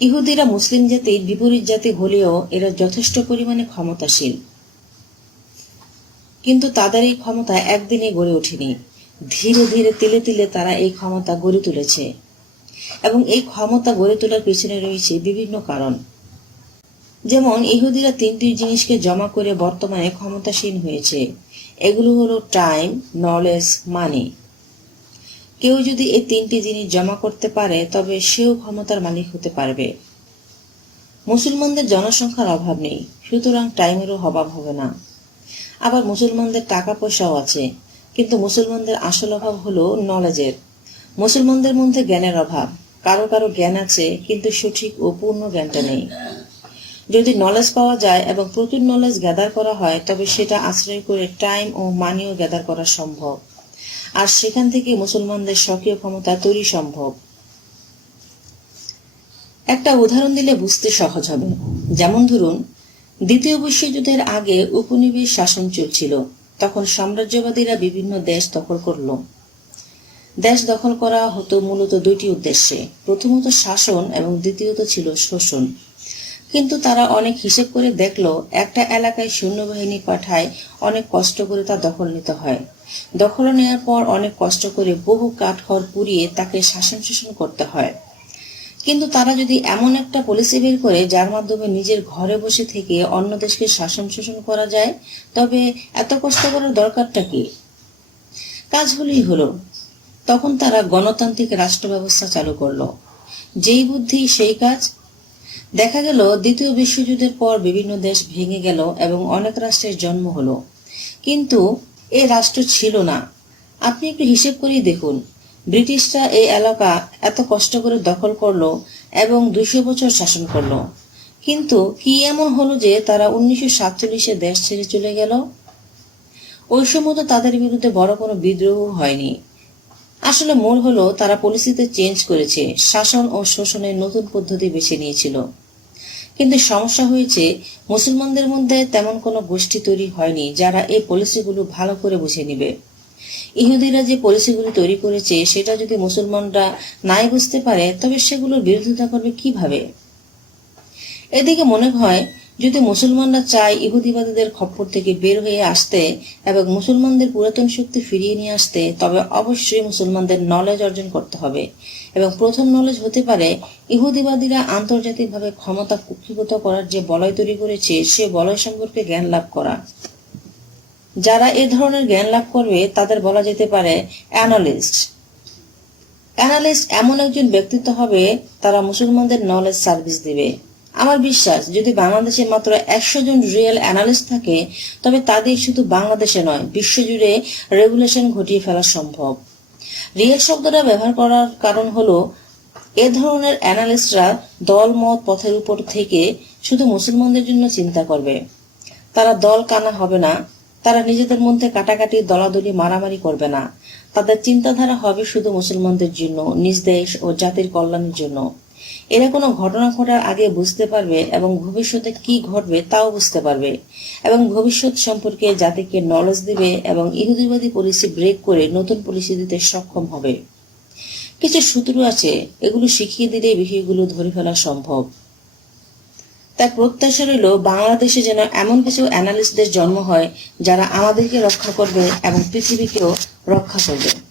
ইহুদিরা মুসলিম জাতির বিপরীত জাতি হলেও এরা যথেষ্ট পরিমাণে ক্ষমতাশীল। কিন্তু তাদের এই ক্ষমতা একদিনে গড়ে ওঠেনি। ধীরে ধীরে তিলে তিলে তারা এই ক্ষমতা গড়ে তুলেছে এবং এই ক্ষমতা গড়ে তোলার পিছনে রয়েছে বিভিন্ন কারণ। যেমন, ইহুদিরা তিনটি জিনিসকে জমা করে বর্তমানে ক্ষমতাসীন হয়েছে। এগুলো হলো টাইম, নলেজ, মানি। কেউ যদি এই তিনটি জিনিস জমা করতে পারে, তবে সেও ক্ষমতার মালিক হতে পারবে। মুসলমানদের জনসংখ্যার অভাব নেই, সুতরাং টাইমেরও অভাব হবে না। আবার মুসলমানদের টাকা পয়সাও আছে, কিন্তু মুসলমানদের আসল অভাব হলো নলেজের মুসলমানদের মধ্যে জ্ঞানের অভাব, কারও কারও জ্ঞান আছে, কিন্তু সঠিক ও পূর্ণ জ্ঞানটা নেই। যদি নলেজ পাওয়া যায় এবং প্রচুর নলেজ গ্যাদার করা হয়, তবে সেটা আশ্রয় করে টাইম ও মানিও গ্যাদার করা সম্ভব। আর সেখান থেকে মুসলমানদের স্বকীয় ক্ষমতা তৈরি সম্ভব। একটা উদাহরণ দিলে বুঝতে সহজ হবে। যেমন ধরুন, দ্বিতীয় বিশ্বযুদ্ধের আগে উপনিবেশ শাসন চলছিল। তখন সাম্রাজ্যবাদীরা বিভিন্ন দেশ দখল করল। দেশ দখল করা হতো মূলত দুইটি উদ্দেশ্যে। প্রথমত শাসন এবং দ্বিতীয়ত ছিল শোষণ। কিন্তু তারা অনেক হিসেব করে দেখল, একটা এলাকায় সৈন্যবাহিনী পাঠায় অনেক কষ্ট করে তা দখল নিতে হয়। দখল নেওয়ার পর অনেক কষ্ট করে বহু কাঠখড় পুড়িয়ে তাকে শাসন শোষণ করতে হয়। কিন্তু তারা যদি এমন একটা পলিসি বের করে, যার মাধ্যমে নিজের ঘরে বসে থেকে অন্য দেশকে শাসন শোষণ করা যায়, তবে এত কষ্ট করার দরকারটা কি? কাজ হলেই হলো, তখন তারা গণতান্ত্রিক রাষ্ট্র ব্যবস্থা চালু করল। যেই বুদ্ধি, সেই কাজ দেখা গেল দ্বিতীয় বিশ্বযুদ্ধের পর বিভিন্ন দেশ ভেঙে গেল এবং অনেক রাষ্ট্রের জন্ম হলো। কিন্তু এ রাষ্ট্র ছিল না। আপনি একটু হিসেব করেই দেখুন। ব্রিটিশরা এই এলাকা এত কষ্ট করে দখল করল এবং দুশো বছর শাসন করল। কিন্তু কি এমন হলো যে তারা উনিশশো সাতচল্লিশে দেশ ছেড়ে চলে গেল? ওই সময় তো তাদের বিরুদ্ধে বড় কোনো বিদ্রোহ হয়নি। আসলে মূল হলো তারা পলিসিতে চেঞ্জ করেছে, শাসন ও শোষণের নতুন পদ্ধতি বেছে নিয়েছিল। কিন্তু সমস্যা হয়েছে, মুসলমানদের মধ্যে তেমন কোনো গোষ্ঠী তৈরি হয়নি যারা এই পলিসিগুলো ভালো করে বুঝে নিবে। ইহুদিরা যে পলিসিগুলো তৈরি করেছে, সেটা যদি মুসলমানরা নাই বুঝতে পারে, তবে সেগুলোর বিরোধিতা করবে কীভাবে? এদিকে মনে হয় যদি মুসলমানরা চায় ইহুদিবাদীদের খপ্পর থেকে বের হয়ে আসতে এবং মুসলমানদের পুরাতন শক্তি ফিরিয়ে নিয়ে আসতে, তবে অবশ্যই মুসলমানদের নলেজ অর্জন করতে হবে। এবং প্রথম নলেজ হতে পারে, ইহুদিবাদীরা আন্তর্জাতিকভাবে ক্ষমতা কুক্ষিগত করার যে বলয় তৈরি করেছে, সে বলয় সম্পর্কে জ্ঞান লাভ করা। যারা এ ধরনের জ্ঞান লাভ করবে, তাদের বলা যেতে পারে অ্যানালিস্ট অ্যানালিস্ট এমন একজন ব্যক্তিত্ব হবে, তারা মুসলমানদের নলেজ সার্ভিস দিবে। আমার বিশ্বাস, যদি বাংলাদেশে মাত্র একশো জন রিয়েল অ্যানালিস্ট থাকে, তবে তাদের শুধু বাংলাদেশে নয়, বিশ্বজুড়ে রেগুলেশন ঘটিয়ে ফেলা সম্ভব। রিয়েল শব্দটা ব্যবহার করার কারণ হলো, এ ধরনের অ্যানালিস্টরা দল, মত, পথের উপর থেকে শুধু মুসলমানদের জন্য চিন্তা করবে। তারা দল কানা হবে না, তারা নিজেদের মধ্যে কাটাকাটি, দলাদলি, মারামারি করবে না। তাদের চিন্তাধারা হবে শুধু মুসলমানদের জন্য, নিজ দেশ ও জাতির কল্যাণের জন্য। এরা কোনো ঘটনা ঘটার আগে বুঝতে পারবে এবং ভবিষ্যতে কি ঘটবে তাও বুঝতে পারবে। এবং ভবিষ্যৎ সম্পর্কে জাতিকে নলেজ দিবে এবং ইহুদিবাদী পলিসি ব্রেক করে নতুন পলিসি দিতে সক্ষম হবে। কিছু সূত্র আছে, এগুলো শিখিয়ে দিলে বিষয়গুলো ধরে ফেলা সম্ভব। তার প্রত্যাশা রইল, বাংলাদেশে যেন এমন কিছু অ্যানালিস্টদের জন্ম হয় যারা আমাদেরকে রক্ষা করবে এবং পৃথিবীকেও রক্ষা করবে।